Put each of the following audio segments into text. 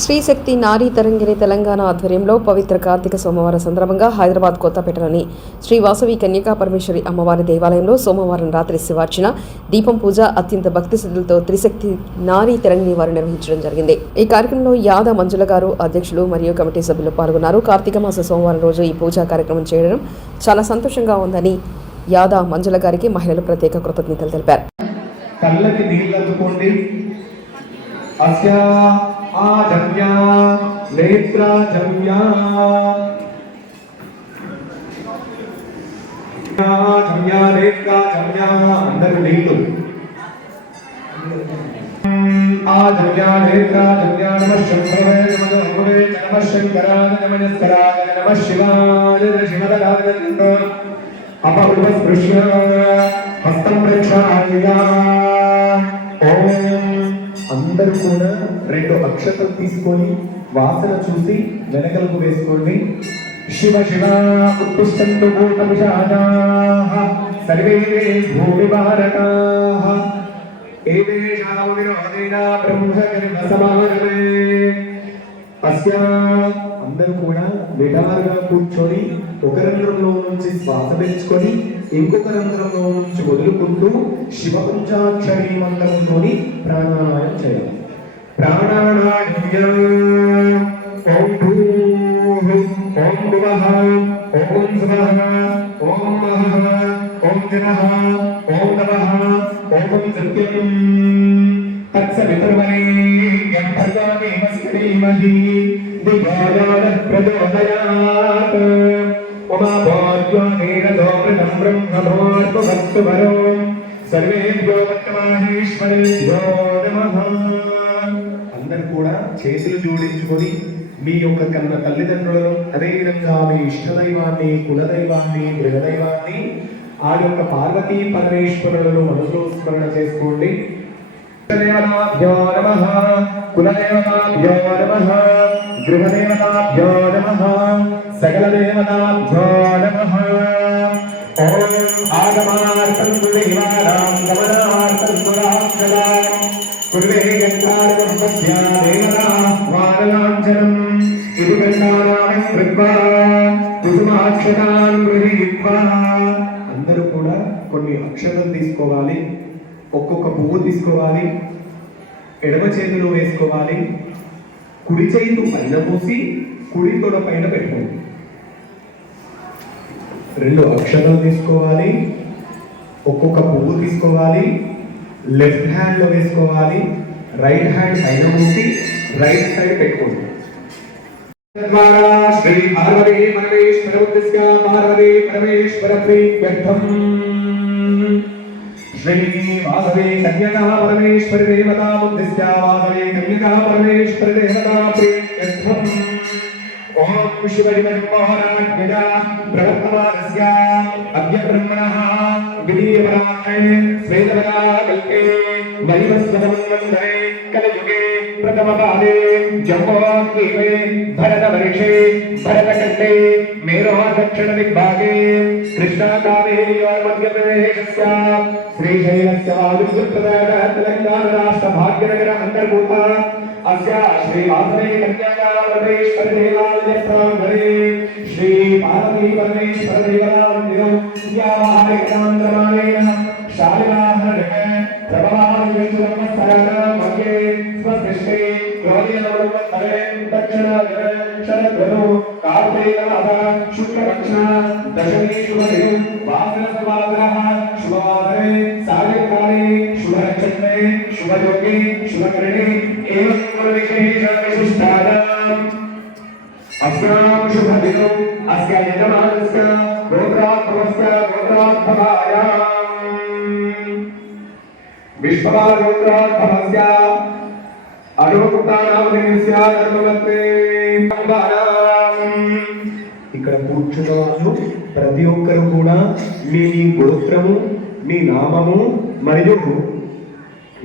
శ్రీ శక్తి నారీ తరంగిణి తెలంగాణ ఆధ్వర్యంలో పవిత్ర కార్తీక సోమవారం సందర్భంగా హైదరాబాద్ కొత్తపేటలోని శ్రీ వాసవి కన్యకా పరమేశ్వరి అమ్మవారి దేవాలయంలో సోమవారం రాత్రి శివార్చన, దీపం పూజ అత్యంత భక్తి శ్రద్ధలతో త్రిశక్తి నారీ తరంగిణి వారు నిర్వహించడం జరిగింది. ఈ కార్యక్రమంలో యాద మంజుల గారు అధ్యక్షులు మరియు కమిటీ సభ్యులు పాల్గొన్నారు. కార్తీక మాస సోమవారం రోజు ఈ పూజా కార్యక్రమం చేయడం చాలా సంతోషంగా ఉందని యాద మంజుల గారికి మహిళలు ప్రత్యేక కృతజ్ఞతలు తెలిపారు. ఆజమ్యా నేత్రాజమ్యా ఆజమ్యా నేత్రాజమ్యా అందరూ నీళ్ళు ఆజమ్యా నేత్రాజమ్యా నమః శంభవే నమః శంకరాయ నమః శివాయ శివదలాయ అపవిత్రస్పృశ్య హస్తం ప్రక్షాళయ. ఓం అందరూ కూడా 2 అక్షతలు తీసుకొని వాసన చూసి వెనకలకు వేసుకోండి. శివ శివ ఉత్తిష్టంతు భూతపిశాచాః సర్వే భూమి భారకాః ఏతేషాం విరోధేన బ్రహ్మచర్య సమాగమే. అస్య అందరూ కూడా విడారుగా కూర్చొని ఒక రంధ్రంలో నుంచి శ్వాస పీల్చుకొని ఇంకొక రంధ్రంలో నుంచి వదులుకుంటూ శివ పంచాక్షరి మంత్రంతోని ప్రాణాయామం చేయాలి. ప్రాణాయామం ఓం భూః ఓం భువః ఓం స్వః ఓం మహః ఓం జినః ఓం నమః ఓం సత్యం తత్సవితుర్వరేణ్యం భర్గో దేవस्य ధీమహి ధియోయోనః ప్రచోదయాత్. ఉమాభోజ్యో నీరదో ప్రథం బ్రహ్మభోర్భువస్సు వరో సర్వేభ్యో వర్తమానేశ్వరేభ్యో నమః. అందరూ కూడా చేతులు జోడించుకొని మీ యొక్క కన్న తల్లిదండ్రులను, అదేవిధంగా మీ ఇష్టదైవాన్ని, కులదైవాన్ని, గృహదైవాన్ని, ఆ యొక్క పార్వతీ పరమేశ్వరులను మనసులో స్మరణ చేసుకోండి. దేవతాభ్యో నమః, కులదేవతాభ్యో నమః, గృహదేవతాభ్యో నమః, సకల దేవతాభ్యో నమః. ఓం ఆగమార్థం దేవానాం గమనార్థం సురాక్షరాం కుర్వే గంగార్పస్య దేవతా వారలాంఛనం ఇది గంగానాం కృత్వా కుసుమాక్షతాన్ గృహీత్వా. అందరూ కూడా కొన్ని అక్షతలు తీసుకోవాలి, ఒక్కొక్క పువ్వు తీసుకోవాలి, ఎడమ చేతిలో వేసుకోవాలి, కుడి చేతు పైన మూసి కుడి తొడ పైన పెట్టుకోండి. 2 అక్షరాలు తీసుకోవాలి, ఒక్కొక్క పువ్వు తీసుకోవాలి, లెఫ్ట్ హ్యాండ్ లో వేసుకోవాలి, రైట్ హ్యాండ్ పైన మూసి రైట్ సైడ్ పెట్టుకోండి. శ్రీ పార్వతీ పరమేశ్వర ఉద్దేశ్య పార్వతీ పరమేశ్వర ప్రీత్యర్థం శ్రీ వాసవి కన్యకా పరమేశ్వర దేవతా ఉద్దేశ్య వాసవి కన్యకా పరమేశ్వర దేవతా ప్రీత్యర్థం ఓం శివ శివమోహనాజ్ఞ ప్రవర్తమానస్య అద్య బ్రహ్మణః విధీయపరాయణే శ్వేతపరాకల్పే వైవస్వతమన్వంతరే కలియుగే ప్రథమపాదే జంబోద్వీపే భరతవర్షే భరతఖండే మేరో దక్షిణ దిగ్భాగే కృష్ణాకావేర్యోర్ మధ్యప్రదేశస్య శ్రీశైలస్య వాయువ్యప్రదేశ తెలంగాణ రాష్ట్ర భాగ్యనగర అంతర్భూత అస్య శ్రీ వాసవి కన్యకా పరమేశ్వర దేవాలయ ప్రాంగణే శ్రీ పార్వతీ పరమేశ్వర దేవతా మందిరం యావాహనాంతరమాణేన శాలివాహనగ ప్రభవానయుతురమస్తరాణ మధ్యే స్వస్తిష్టే క్రోధీనవరువత్తరే దక్షిణ శరద్వను కార్తీకమాస శుక్లపక్ష దశమి శుభదిను వాసన సమాగ్రహ శుభవాసరే సాయంకాలే శుభనక్షత్రే శుభయోగే శుభకరణే ఏవం విశేష విశిష్టానాం అస్యాం శుభదినో అస్య యజమానస్య గోత్రాత్మస్య గోత్రాత్మయాం విశ్వగోత్రాత్మస్య అరుముక్తానామస్య ధర్మవత్రే. ఇక్కడ కూర్చున్న వాళ్ళు ప్రతి ఒక్కరు కూడా మీ గోత్రము, మీ నామము మరియు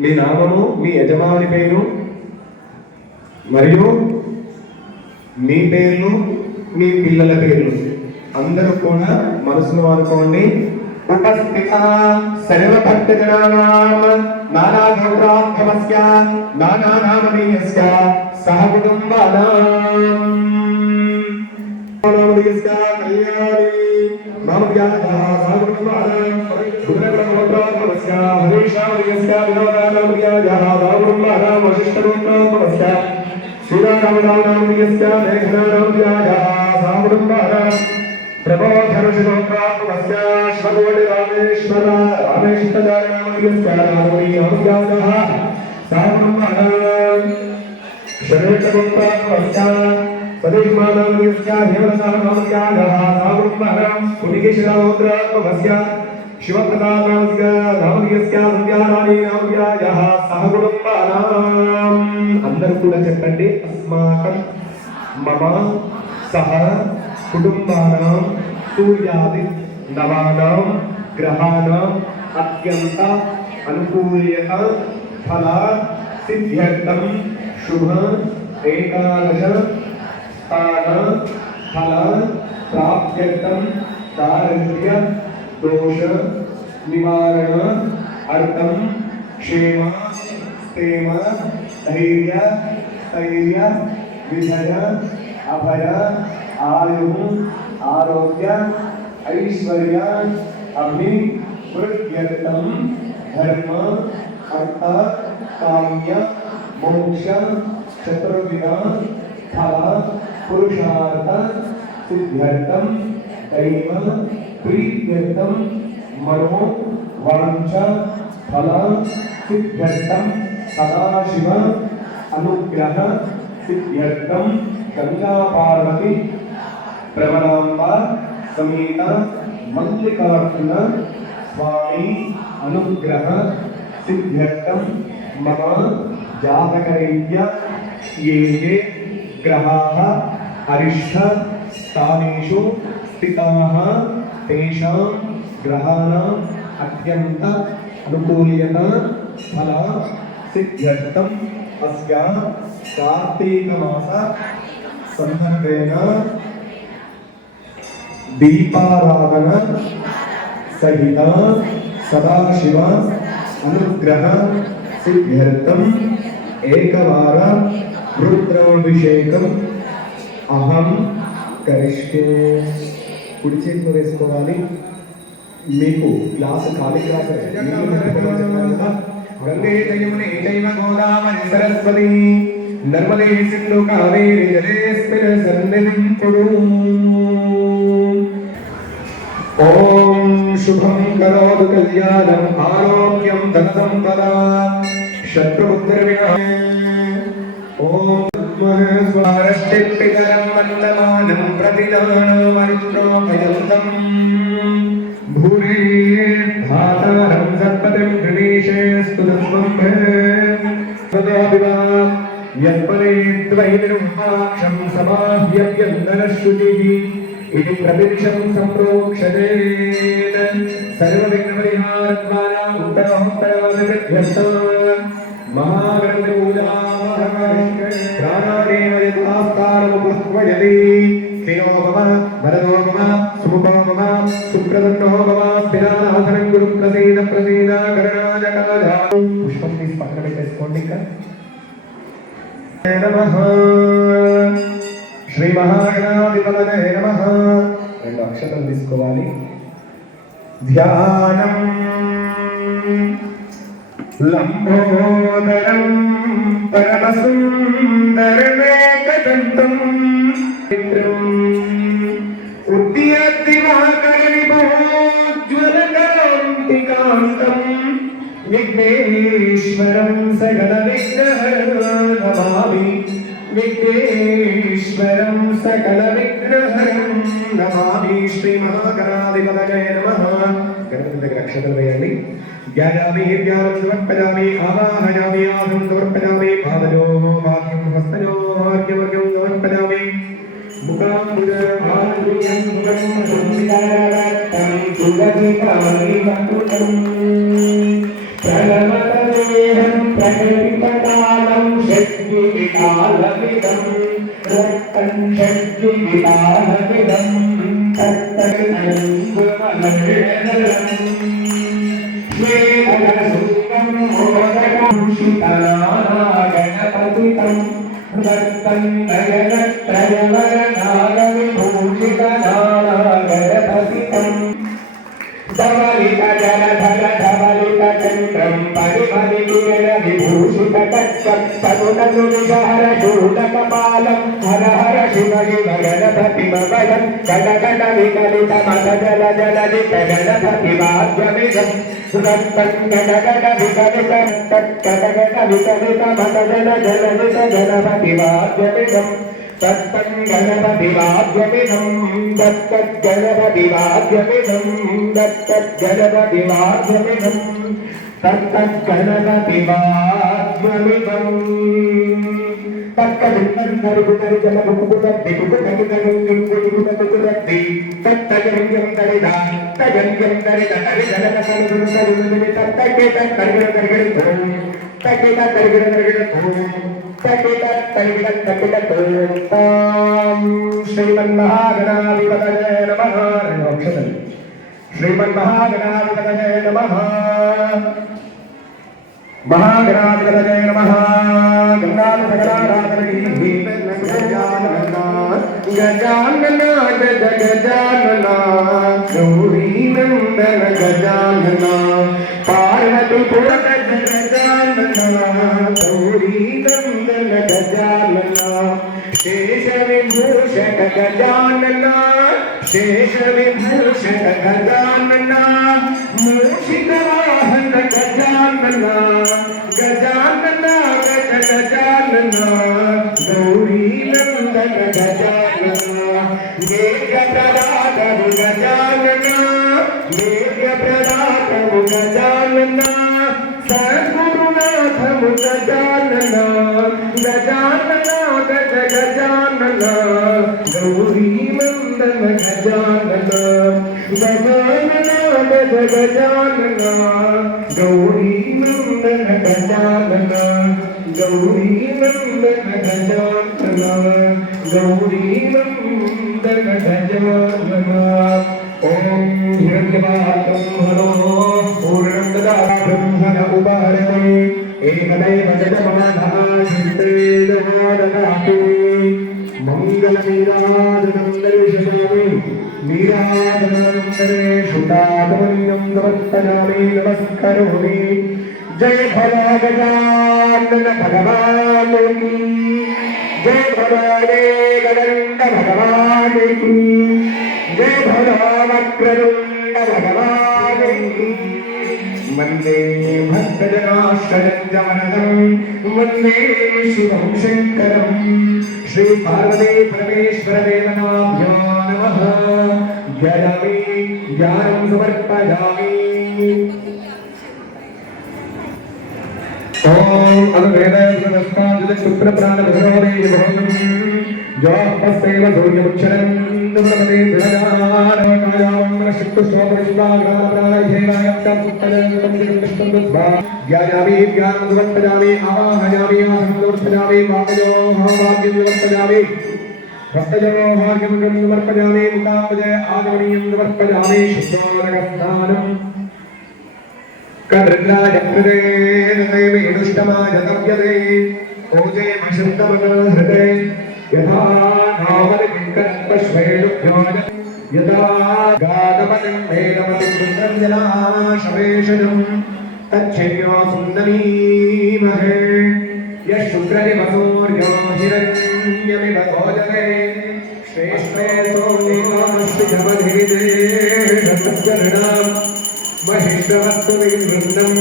మీ నామము, మీ యజమాని పేరు మరియు మీ పేర్లు, మీ పిల్లల పేర్లు అందరూ కూడా మనసులో అనుకోండి. उपस्थित सर्वभक्तजनानां नानागोत्राभ्यमस्य नानानामनीयस्य सह कुटुम्बानां नामदियस्य कल्याणी नामदियाः सह कुटुम्बानां गुणगुणगोत्रात्मकस्य हरीशामदियस्य विनोदानामदियाः सह कुटुम्बानां वशिष्ठगोत्रात्मकस्य श्रीरामनामदियस्य मेघनानामदियाः सह कुटुम्बानां प्रबोधनशिरोत्रात्मकस्य श्वकोटिरामेश्वर रामेश्वरनामदियस्य नामदियाः सह कुटुम्बानां शरीरगोत्रात्मकस्य सदैवनामदियस्य हेमलतानामदियाः सह कुटुम्बानां पुण्यकेशरामोत्रात्मकस्य शिवप्रतापनामस्य नामदियस्य संध्याराणीनामदियाः सह कुटुम्बानां అందరూ కూడా చెప్పండి అస్మాకం మమ సహ కుటుంబానాం సూర్యాది నవానాం గ్రహాణాం అత్యంత అనుకూల్యత ఫల సిద్ధ్యర్థం శుభ ఏకాదశ స్థాన ఫల ప్రాప్త్యర్థం దారిద్ర్య దోష నివారణ అర్థం క్షేమ స్థేమ ధైర్య స్థైర్య విజయ అభయ ఆయు ఆరోగ్య ఐశ్వర్య అభివృద్ధ్యర్థం ధర్మ అర్థ కామ్య మోక్ష చతుర్విధ ఫల పురుషార్థ సిద్ధ్యర్థం దైవ ప్రీత్యర్థం మనో వాంఛ ఫల సిద్ధ్యర్థం సదాశివ అనుగ్రహ సిద్ధ్యర్థం గంగా పార్వతి ప్రవరాంబ సమేత మల్లికార్జున స్వామి అనుగ్రహ సిద్ధ్యర్థం మమ జాతకరీత్యా ఏ ఏ గ్రహాः అరిష్ట స్థానేషు స్థితాः తేషాం గ్రహాణాం అత్యంత అనుకూల్యత ఫల సిద్ధ్యర్థం అస్య కార్తీక మాస సందర్భేన దీపారాధన సహిత సదాశివ అనుగ్రహ సిద్ధ్యర్థం ఏకవార రుద్రాభిషేకం అహం కరిష్కే. కుడి చేతిలో వేసుకోవాలి. మీకు గ్లాసు ఖాళీ గ్లాసు గంగే యమునే చైవ గోదావరి సరస్వతి నర్మదే సింధు కావేరి జలేస్మిన్ సన్నిధిం కురు. ఓం శుభం కరోతు కళ్యాణం ఆరోగ్యం ధన సంపద శత్రుబుద్ధిర్వినాశ. ఓం స్వారశ్చిత్తికరం వందమానం ప్రతిదానమరుద్రోభయంతం భూరే ధాతారం సత్పతిం గృణీషేస్తు తస్మభే సదాభివా యత్పరే ద్వైనిరుపాక్షం సమాహ్యవ్యంతరశ్రుతిః ఇది ప్రతిక్షం సంప్రోక్షతే సర్వవిఘ్నపరిహారద్వారా ఉత్తరోత్తరాభివృద్ధ్యర్థం మహాగణపూజా ప్రాణాదేవ యథాస్థానముపహ్వయతి. శ్రేయో భవ వరదో భవ సుముఖో భవ సుప్రసన్నో భవ స్థిరాసనం గురు ప్రసీద ప్రసీద గణరాజకాజ. పుష్పం తీసి పక్కన పెట్టేసుకోండి. ఇంకా నమః శ్రీ మహాగణాధిపతయే నమః. రెండు అక్షతలు తీసుకోవాలి. ధ్యానం లంబోదరం పరమసుందరమేకదంతం ఉద్యద్దివాకరవిభోజ్వలకాంతికాంతం విఘ్నేశ్వరం సకల విఘ్నహరం నమామి. విఘ్నేశ్వరం సకల విఘ్నహరం నమామి. శ్రీ మహాగణాధిపతయే నమః. గణపతి దగ్గర అక్షతలు వేయండి. జ్ఞానామి జ్ఞానం సమర్పయామి ఆవాహయామి ఆసం సమర్పయామి పాదయో వాక్యం హస్తయో వాక్యవర్గం సమర్పయామి. ముఖాంబుజ ఆంగుల్యం ముఖం సంవిదారత్తం సుగతికానిమకుటం ప్రణమతదేహం ప్రకటితకాలం శక్తికాలమిదం రక్తం శక్తికాలమిదం తత్తనంగుమనర్ణరం గణపతితం धवलित जलधर धवलित चन्द्रं परिमलिकिरण विभूषित तत्त्वं तनुतनु विषहर शूलकपालं हर हर शिव शिव गणपतिमभयं गण गण विकलित मद जल जलधित गणपतिवाद्यमिदं सुरक्तं गण गण विकलित तत्तट गण विकलित मद जल जलधित गणपतिवाद्यमिदं तत्तं गणपतिवाद्यमिदं तत्तत् गणपतिवाद्यमिदं तत्तत् गणपतिवाद्यमिदं तत्तत् गणपतिवाद्यमिदं तत्कविन्दं नरुकुतरि जलमुकुटद्दि कुकुटकुटकुटकुटकुटकुटद्दि तत्तजंजं दरिदा तजंजं दरिदा दरिदलकसलुदुलुदुलुदुलि तत्तकेतत्तरिगडतरिगडतों तकेतत्तरिगडतरिगडतों तकेतत्तरिगडतरिगडतों श्रीमन्महागणाधिपतये नमः अक्षतम् श्रीमन्महागणाधिपतये नमः महागणाधिपतये नमः गणाधिपतये गजानना गजानना गौरी नंदन गजानना पार्वती पुरत गजानना गौरी नंदन गजानना शेष विभूषण गजानना शेष विभूषण गजानना मूषिक वाहन गजानना गजानना गज गजानना गौरी नंदन गजानना मेघ प्रदातम गजानना मेघ प्रदातम गजानना सद्गुरुनाथम गजानना गजानना गज गजानना गौरी नंदन गजानना गजानना गज गजानना गौरी नंदन गजानना गौरी नंदन गजानना गौरी नंदन गजानना ओम हिरण्यवाहं हरो पूर्णं ददातं हर उपारणे एकदैव जगन्नाथः चित्ते ददातु मंगलनीराजनं दर्शयामि नीराजनं दर्शयामि समर्पयामि नमस्करोमि जय भोला गजानन भगवान की जय भोले गणेश भगवान की जय भोला वक्रतुंड भगवान की वंदे भक्तजनाश्रयं वंदे शिवं शंकरं श्री पार्वती परमेश्वर देवनाभ्यो नमः जयामि ज्ञानं समर्पयामि ओम अनुवेदस्कांजलि शुक्र प्राण भगवते भवनं जोपस्तेव सूर्यमुच्चरं नमते धनार कायावं शिष्ट स्वपरिष्टाग्रामरायेनायक्तं पुत्तरं विष्णुस्वा ज्ञायामि ज्ञानं समर्पयामि आवाहयामि आसनोत्पयामि वामयो भाग्यं समर्पयामि भक्तजो भाग्यं समर्पयामि मुकामजय आगमनीयं समर्पयामि शुद्धोदकस्नानं कद्राजकृते नैवेदुष्टमाय तव्यते ओजे मशुद्धमनहृते यथा नामलिङ्कत्पश्वेदुभ्योज यदा गागपतिं वेदमतिं रुद्रञ्जनाशवेशजं तच्छेयो सुन्दरीमहे यः शुक्रदिवसूर्यो हिरण्यमिव भोजते श्रेष्ठे सोमेकाश्रितमधीते शतज्जनृणाम् महिष्टवत्तुविवृन्दं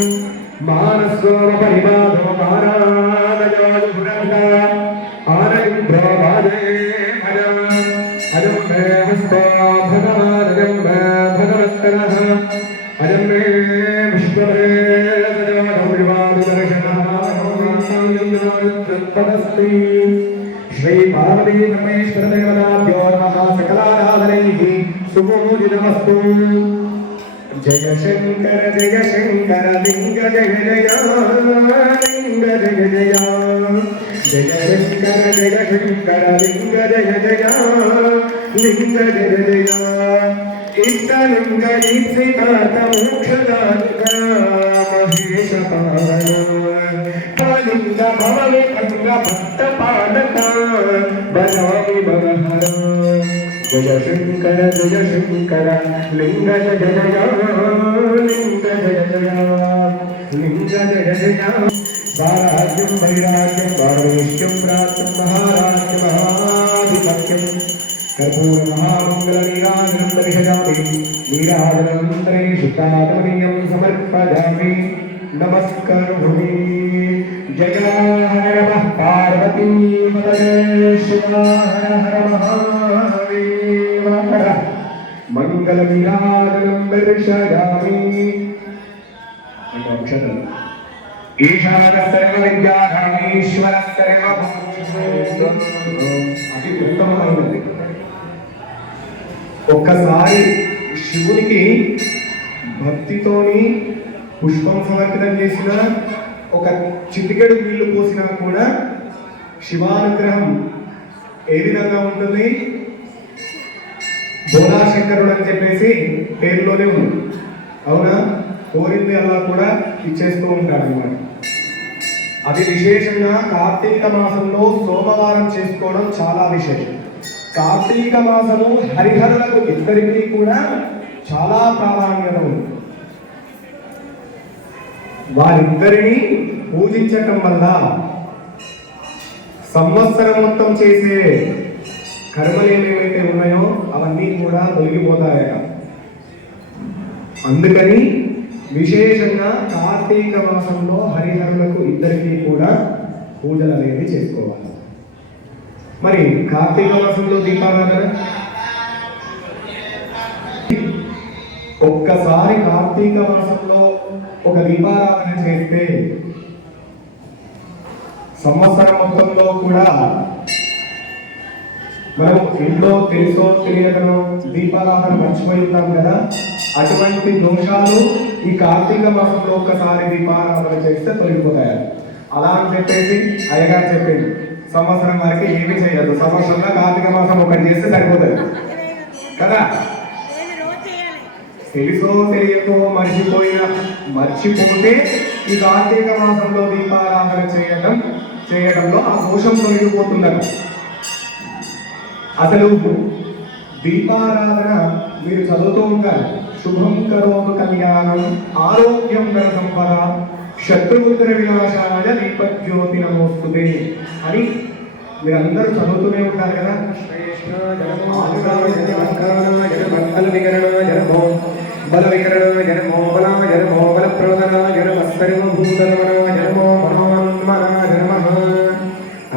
मानस्वपरिवादो महाराजोजुरन्दा आनन्द्रो वादे भजा अजं मे हस्तो भगवानजं मे भगवत्तरः अजं मे विश्वमे सजोधविवाददर्शनः श्री पार्वती परमेश्वर देवताभ्यो नमः सकलाराधनैः सुपूजितमस्तु जय शंकर लिंग जय जय लिंग जय जय जय शंकर लिंग जय जय लिंग जय जय इष्टलिंग दीप्सितार्थ मोक्षदायक కళింగ భవమి కంగ భక్త పాలక బలామి భవహర జయ శంకర లింగ జయ జయ లింగ జయ జయ లింగ జయ జయ స్వరాజ్యం వైరాగ్యం వారవేశ్యం ప్రాప్తం మహారాజ్యం మహాధిపత్యం कर्पूर महामंगल नीराजनं दर्शयामि नीराजनानन्तरे शुद्धात्मनीयं समर्पयामि नमस्करोमि जय हर नमः पार्वती पतये शिव हर हर महादेव हर मंगल नीराजनं दर्शयामि ईशान सर्व विद्याधीश्वर सर्व अति उत्तमమైనది ఒక్కసారి శివునికి భక్తితోని పుష్పం సమర్పితం చేసిన ఒక చిటికెడు నీళ్లు పోసినా కూడా శివానుగ్రహం ఏ విధంగా ఉంటుంది? బోలాశంకరుడు అని చెప్పేసి పేరులోనే ఉంది. అవునా? కోరింది అలా కూడా ఇచ్చేస్తూ ఉంటాడు అన్నమాట. అది విశేషంగా కార్తీక మాసంలో సోమవారం చేసుకోవడం చాలా విశేషం. కార్తీక మాసము హరిహరులకు ఇద్దరికీ కూడా చాలా ప్రాధాన్యత ఉంది. వారిద్దరిని పూజించటం వల్ల సంవత్సరం మొత్తం చేసే కర్మలు ఏమేమైతే ఉన్నాయో అవన్నీ కూడా తొలగిపోతాయట. అందుకని విశేషంగా కార్తీక మాసంలో హరిహరులకు ఇద్దరికీ కూడా పూజలు అనేది చేసుకోవాలి. మరి కార్తీక మాసంలో దీపారాధన ఒక్కసారి కార్తీక మాసంలో ఒక దీపారాధన చేస్తే సంవత్సరం మొత్తంలో కూడా మనం ఇంట్లో తెలుసో తెలియకనో దీపారాధన మర్చిపోయింటాం కదా. అటువంటి దోషాలు ఈ కార్తీక మాసంలో ఒక్కసారి దీపారాధన చేస్తే తొలగిపోతాయి. అలా అని చెప్పేసి అయ్యగారు చెప్పింది సంవత్సరం వరకు ఏమి చేయదు, సంవత్సరంలో కార్తీక మాసం ఒకటి చేస్తే సరిపోతుంది కదా. తెలుసో తెలియకో మర్చిపోతే ఈ కార్తీక మాసంలో దీపారాధన చేయడంలో ఆ దోషం తొలగిపోతుందట. అసలు దీపారాధన మీరు చదువుతూ ఉంటారు. శుభం కరోతు కళ్యాణం ఆరోగ్యం ధన సంపద శత్రువుత్తర వినాశాయ దీపజ్యోతి నమోస్తుతే అని మీరందరూ చదువుతూనే ఉంటారు కదా. బల వికరణ జనమో బల జనమో బల ప్రవదన జనమస్సర్వభూతరమణ జనమో మనోన్మన జనమః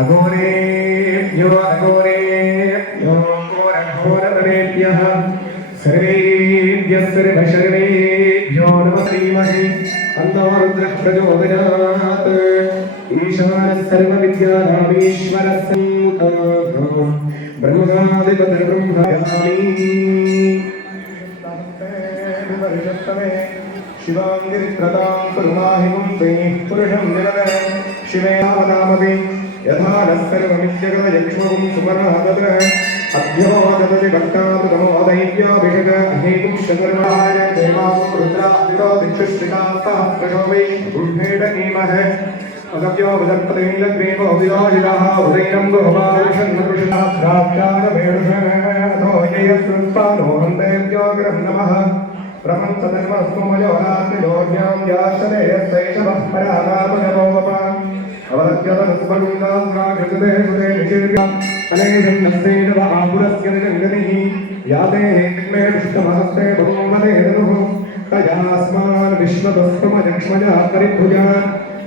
అఘోరేభ్యో అఘోరేభ్యో ఘోరఘోరతరేభ్యః సర్వేభ్యః సర్వశర్వేభ్యో నమః శ్రీమహే తన్నో రుద్రః ప్రచోదయాత్ ఈశానः సర్వవిద్యానామీశ్వరः సంకల్పః బ్రహ్మాధిపతిర్ బ్రహ్మయామి शिवांगिरित्रतां करुणाहिमुं वैः पुरुषं जगद शिवेनामनामपि यथा नः सर्वमित्यगतयक्ष्मगुं सुपर्णः तत्र अभ्यो ददति भक्तात् तमो दैव्याभिषेक अहेतुं शकर्माय देवां रुद्रादितो दिक्षुश्रितास्तः प्रशोभै गुम्भेडनीमः अदव्यो वदत्पतिनीलग्रीवो विलोहितः उदैनं गोपालषण्णकृष्णः द्राक्षारभेषणो ययस्रुत्पानो हन्तेभ्यो नमः ब्रह्मन्तधर्मस्मयोरात्रिलोक्यां याचने यस्यैषवः परागापजपोपपाम् अवदत्यतनुस्वगुण्डान्द्राघृते सुते निशीर्घम् अनेशन्नस्तेनव आपुरस्य निजङ्गनिः याते विघ्ने विष्णुमहस्ते भगवते धनुः तयास्मान् विश्वतस्तमजक्ष्मजा परिभुजा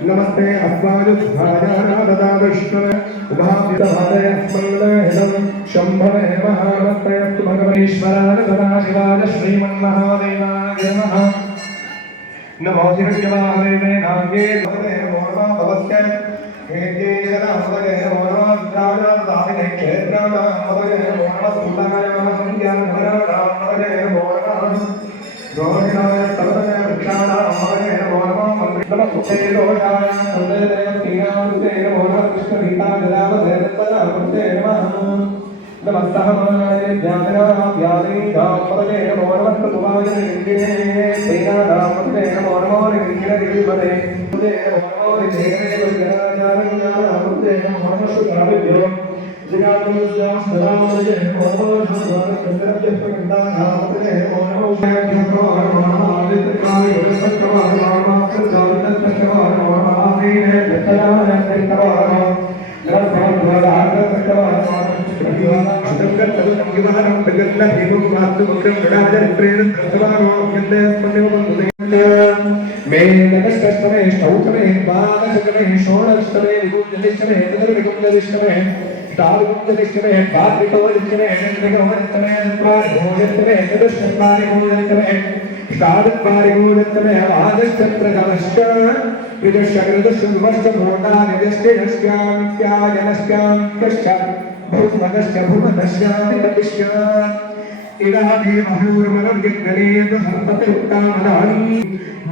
नमस्ते अस्माजुद्धायानाददा विष्णुः उभाव्यतभातयस्मल्लहितं शम्भवे महामस्तयस्तु भगवतीश्वराय सदाशिवाय श्रीमन्महादेवाय नमः नमो हिरण्यवाहवे नागे भगवे मोर्मा भवस्य हेजे जगन्नाथगे मोर्मा विद्राणादाविने क्षेत्राणां भगवे मोर्मा सुन्दराय नमः संज्ञानभराणां भगवे मोर्मा रोहिणाय सर्वदय वृक्षाणां भगवे मोर्मा नमः सुते लोषाय सुते तीनां सुते मोर्मा कृष्णगीता जलावधे तदा सुते नमः नमस्तहमानाय व्याधना व्याधीनां पदे नमो नमः कुमाय निगिरे तेनानां पदे नमो नमो निगिरे दिविपदे पदे नमो नमो निगिरे ज्ञानाचारज्ञानां पदे नमो नमः सुधाविभ्यो जिगातुस्यास्तरामये नमो नमः सुधाविभ्यः पदे नमो नमो शक्तिभ्यो नमो आदित्यकाय सत्कवाय नमः प्रजापितत्वकाय नमः आदीने प्रत्यानंदितवाय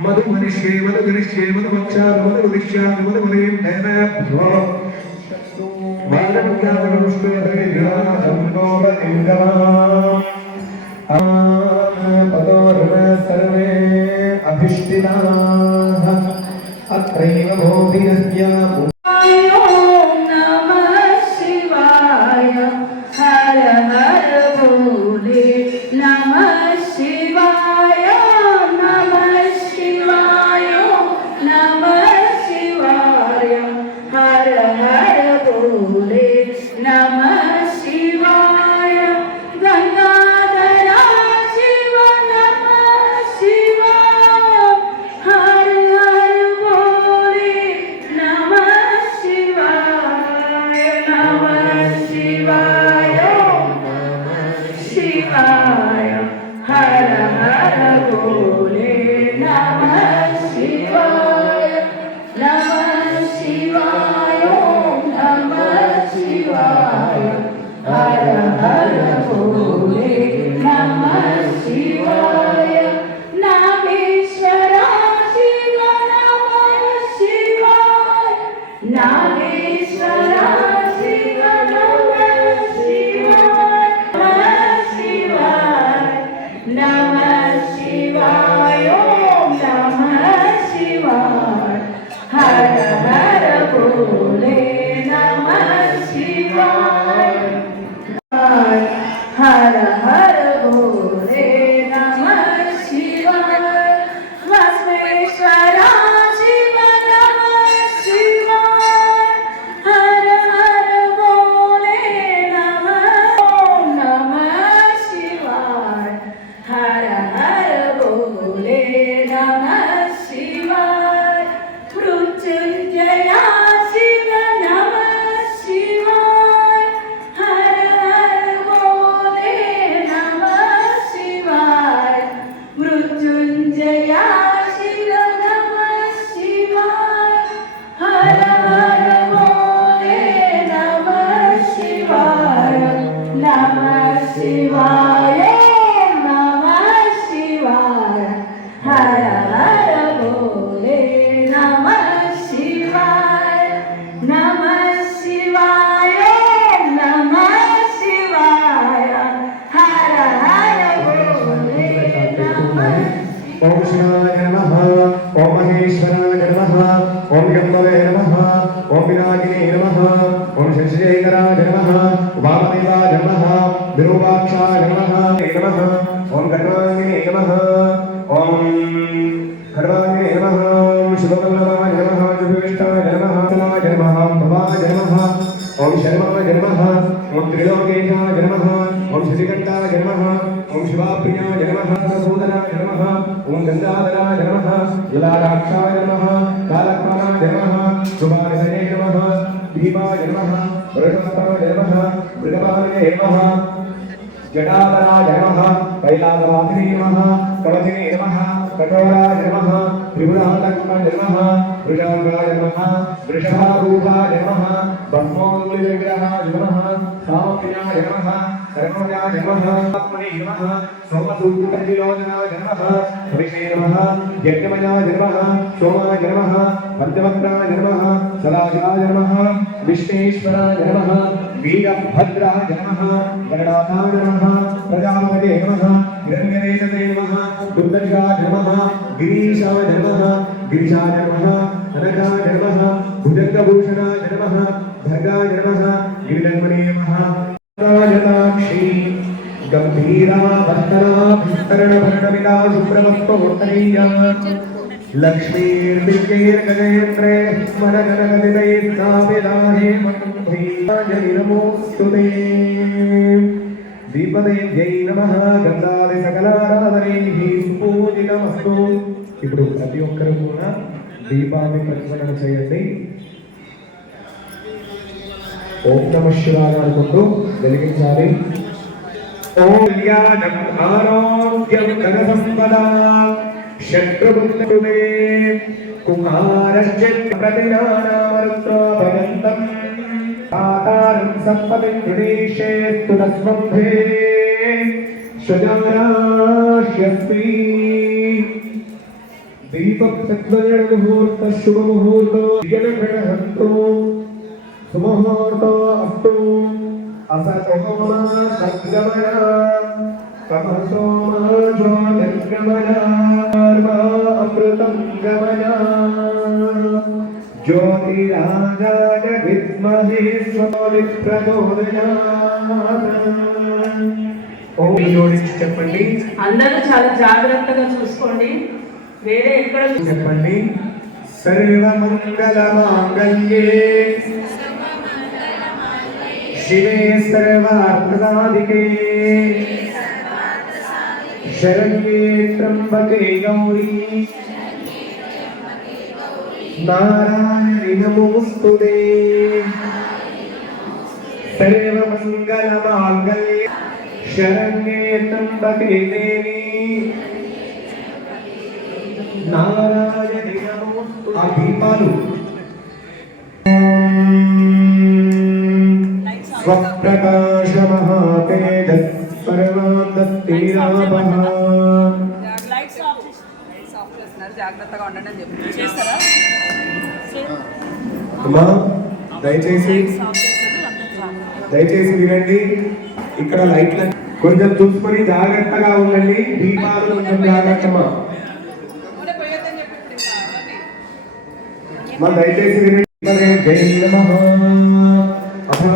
मधुमनिष्ये मधुगनिष्ये मधुमक्षा मधुदिष्या मधुमनीं देवेभ्यो सर्वे अभिष्टिताः अत्रैव भोभिरस्य ओम शिवाय नमः ओम महेश्वराय नमः ओम गंगवे नमः ओम विनायिने नमः ओम शशिशेखराय नमः वामदेवाय नमः विरूपाक्षाय नमः ओम गणवाय नमः ओम खड्वाय नमः ओम शिववल्लभाय नमः जुभिष्टाय नमः समाय नमः भवाय नमः ओम शर्माय नमः ओम त्रिलोकेशाय नमः ओम शशिकंठाय नमः ओम शिवाप्रियाय नमः सूदनाय नमः ओम गंगाधराय नमः जलाराक्षाय नमः कालक्राणाय नमः शुभानिधये नमः भीमाय नमः वृषभाय नमः मृगपालये नमः जटाधराय नमः कैलासवासिने नमः कवचिने नमः कठोराय नमः त्रिपुरान्तकाय नमः वृषभाय नमः वृषभारूढाय नमः ब्रह्मोल्लिविग्रहाय नमः सामप्रियाय नमः सर्वज्ञाय नमः आत्मने नमः सोमसूत्रविलोचनाय नमः हविषे नमः यज्ञमयाय नमः सोमाय नमः पंचवक्त्राय नमः सदाशिवाय नमः विश्वेश्वराय नमः वीरभद्राय नमः गणनाथाय नमः प्रजापते नमः हिरण्यवेदने नमः दुर्दर्शाय नमः गिरीशाय नमः गिरिशाय नमः अनघाय नमः भुजंगभूषणाय नमः भर्गाय नमः गिरिधन्मने नमः राजनाक्षी गंभीरा वन्दना विस्तरणवर्णविदा सुप्रमत्तोत्तरीया लक्ष्मीर्दिव्यैर्गजयन्त्रे स्मरगणगदितैर्नाभिदाहे मन्त्रीयाय नमोऽस्तुते दीपदेव्यै नमः गन्धादि सकलाराधनैः सुपूजितमस्तु ఇప్పుడు ప్రతి ఒక్కరు కూడా దీపాన్ని ప్రజ్వలన చేయండి ఓం నమః శివాయ అనుకుంటూ వెలిగించాలి ఓం యానం ఆరోగ్యం ధన సంపద శత్రుబుద్ధుడే కుమారశ్చ ప్రతినానామరుత్రోపయంతం ఆకారం సంపదం గణేశేస్తు తస్వంభే స్వజారాశ్యస్త్రీ दीपक सत्वजन मुहूर्त शुभ मुहूर्त जन ग्रहंतो सुमुहूर्त अस्तु असतोमा सद्गमया तमसोमा ज्योतिर्गमया अमृतं गमया ज्योतिराजाय विद्महे स्वलिप्रचोदयात् ओम जोడించి చెప్పండి అందరూ చాలా జాగ్రత్తగా చూసుకోండి వేరే ఎక్కడ చెప్పండి సర్వమంగళ మాంగళ్యే శివే సర్వార్థసాధికే శరణ్యే త్ర్యంబకే గౌరీ నారాయణి నమోస్తుతే సర్వమంగళ మాంగళ్యే శరణ్యే త్ర్యంబకే దేవి నారాయణి నమోస్తు ఆ దీపాలు స్వప్రకాశ మహాతేజ పరమానందీరాపః లైట్స్ ఆఫ్ చేస్తున్నారు జాగ్రత్తగా ఉండండి అని చెప్పి చేస్తారా అమ్మా దయచేసి వినండి ఇక్కడ లైట్ల కొంచెం చూసుకొని జాగ్రత్తగా ఉండండి దీపాలు కొంచెం జాగ్రత్తమా దయచేసి జై నమః అథా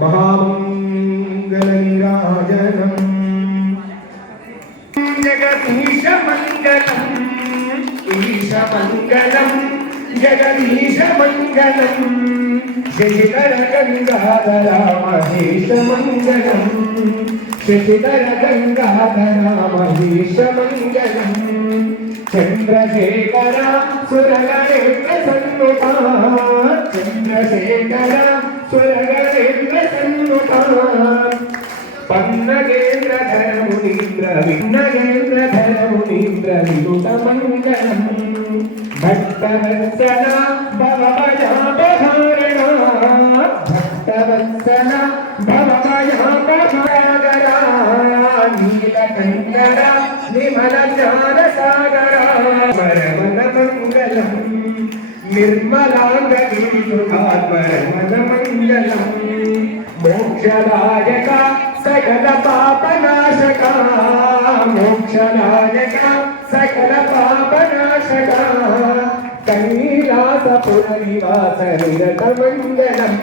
మహామంగళనిరాజనం జగదీశ మంగళం ఈశ మంగళం జగదీశ మంగళం శశిధర గంగాధర మహేశ మంగళం శశిధర గంగాధర మహేశ మంగళం చంద్రశేఖర సురగణేంద్ర సన్నుతా చంద్రశేఖర సురగణేంద్ర సన్నుతా పన్నగేంద్రధర మునీంద్ర వినుత మంగళం భక్తవత్సల భవభయాపహారణ భక్తవత్సల భవభయాపహారణ నీలకంఠర విమల జ్ఞాన సాగర పరమన మంగళం నిర్మలాంగీసుఖాత్మరమణ మంగళం మోక్షదాయక సకల పాపనాశక మోక్షదాయక సకల పాపనాశక కైలాసపుర నివాస నిరత మంగళం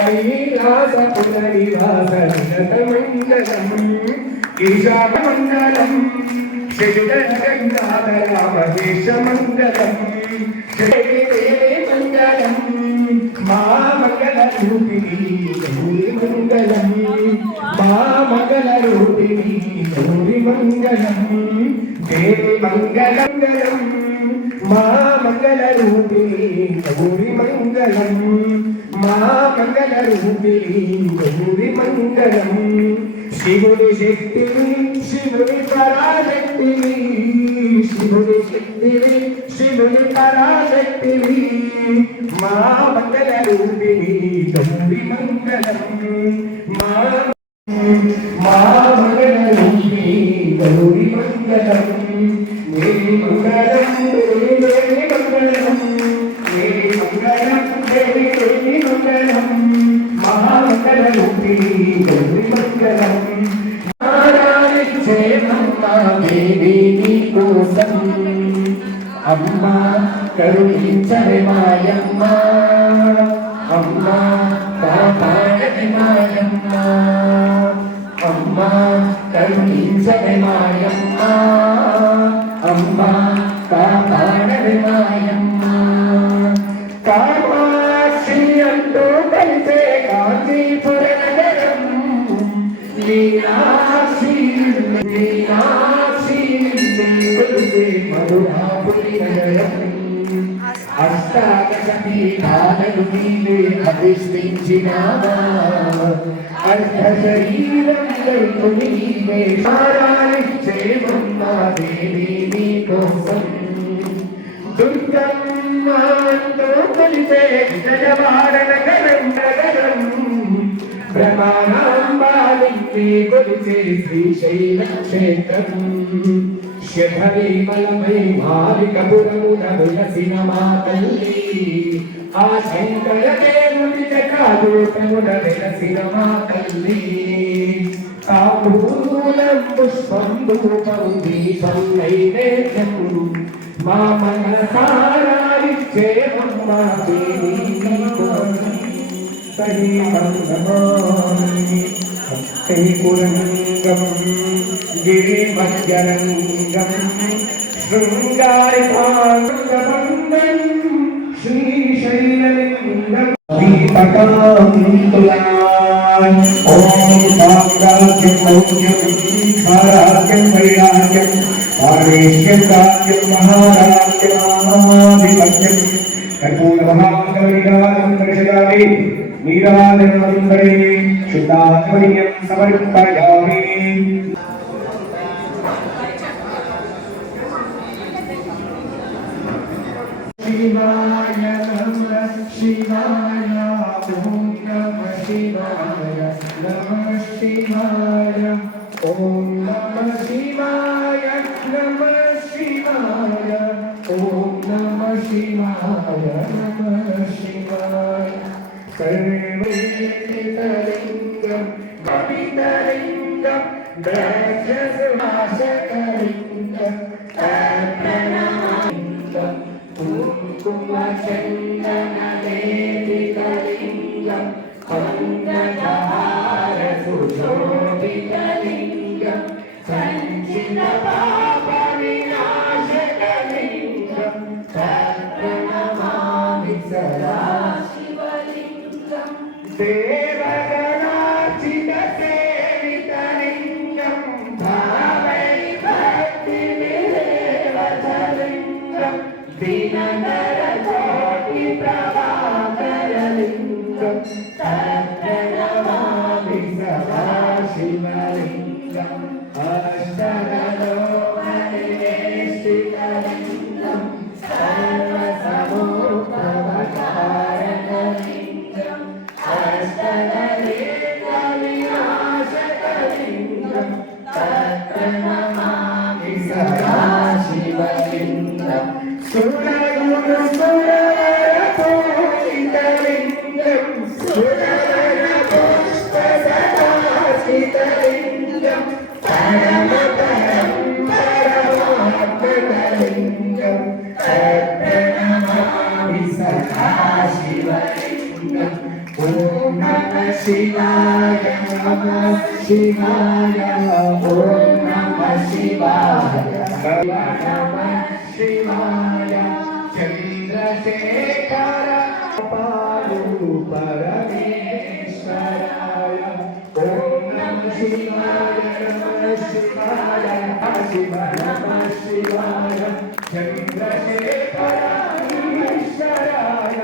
కైలాసపుర నివాస నిరత మంగళం ఈశాన మంగళం శశిధర మహేశ మంగళం మంగళం మా మంగళ రూపిణి గౌరీ మంగళం మా మంగళ రూపిణి గౌరీ మంగళం దేవి మంగళం మా మంగళ రూపిణి గౌరీ మంగళం మా మంగళ రూపిణి గౌరి మంగళం శివుని శక్తిని శివుని పరాశక్తిని శివుని శక్తిని శివుని పరాశక్తిని మా మంగళ రూపిణి గౌరి మంగళం మా మంగళ రూపిణి గౌరి మంగళం దేవి మంగళం దేవి మంగళం దేవి మంగళం దేవి మంగళం మహామంగళ రూపిణి గౌరి మంగళం దేవి నీకోసం అమ్మా కరుణించవే మాయమ్మ అమ్మా కాపాడవే మాయమ్మ అమ్మా కరుణించవే మాయమ్మ అమ్మా కాపాడవే మాయమ్మ కామాక్షి అంటూ కలిసే కాంచీపుర నగరం మీనాక్షి మీనాక్షి కొలిసే మధురాపురి నగరం అష్టాదశ పీఠాలను నీవే అధిష్ఠించినావా అర్ధ శరీరం వైపు నీవే సారాలిచ్చేమమ్మా దేవి నీకోసం దుర్గమ్మ అంటూ కొలిసే విజయవాడ నగరం నగరం బ్రహ్మాంబాలింపి కొలిసే శ్రీశైల క్షేత్రం శబరిమలపై మాలికపురమున వెలసిన మా తల్లి ఆ శంకర దేవుని జటాజూటమున వెలసిన మా తల్లి తాంబూలం పుష్పం ధూపం దీపం నైవేద్యం మా మనసారాలిచ్చేమమ్మ దేవి నీకోసం పురంగం గిరిమధ్యరంగం శృంగారిపాంగం శ్రీశైలలింగం దీపకాంతులాన్ ఓం సామ్రాజ్యం మౌర్యం స్వరాజ్యం వైరాజ్యం పారేష్యం రాజ్యం మహారాజ్యమాధిపత్యం కర్పూరమహామంగళవిదానం దర్శయామి నీరాజనాదుందరే శుద్ధాత్మనీయం సమర్పయామి శివాయ నమః శివాయ ఓం నమః శివాయ నమః శివాయ ఓం నమః శివాయ నమః శివాయ ఓం నమః శివాయ నమః శివాయ సర్వేలింగం కవితలింగం రాక్షసనాశకలింగం ప్రణామలింగం కుంకుమచందనలేపితలింగం పంకజహార సుశోభితలింగం సంచిత పాప వినాశకలింగం ప్రణమామి సదా దేవగణార్చిత సేవితలింగం భావై భక్తి విదేవతలింగం దీననర కోటి ప్రభాకరలింగం తత్ప్రణమామి సదా శివలింగం అష్టదలో హరివేష్టితలింగం సర్వసమోపవకారకలింగం అష్టదలేకవినాశకలింగం తత్ప్రణమామి సదా శివలింగం సురగురు సురవర పూజితలింగం సురవర పుష్ప సదాశితలింగం పరమ పరం పరమాత్మకలింగం తత్ప్రణమామి సదా శివలింగం ఓం నమః శివాయ నమః శివాయ ఓం నమః శివాయ నమః శివాయ చంద్రశేఖర పాలు పరమేశ్వరాయ ఓం నమః శివాయ నమః శివాయ శివ నమః శివాయ చంద్రశేఖర ఈశ్వరాయ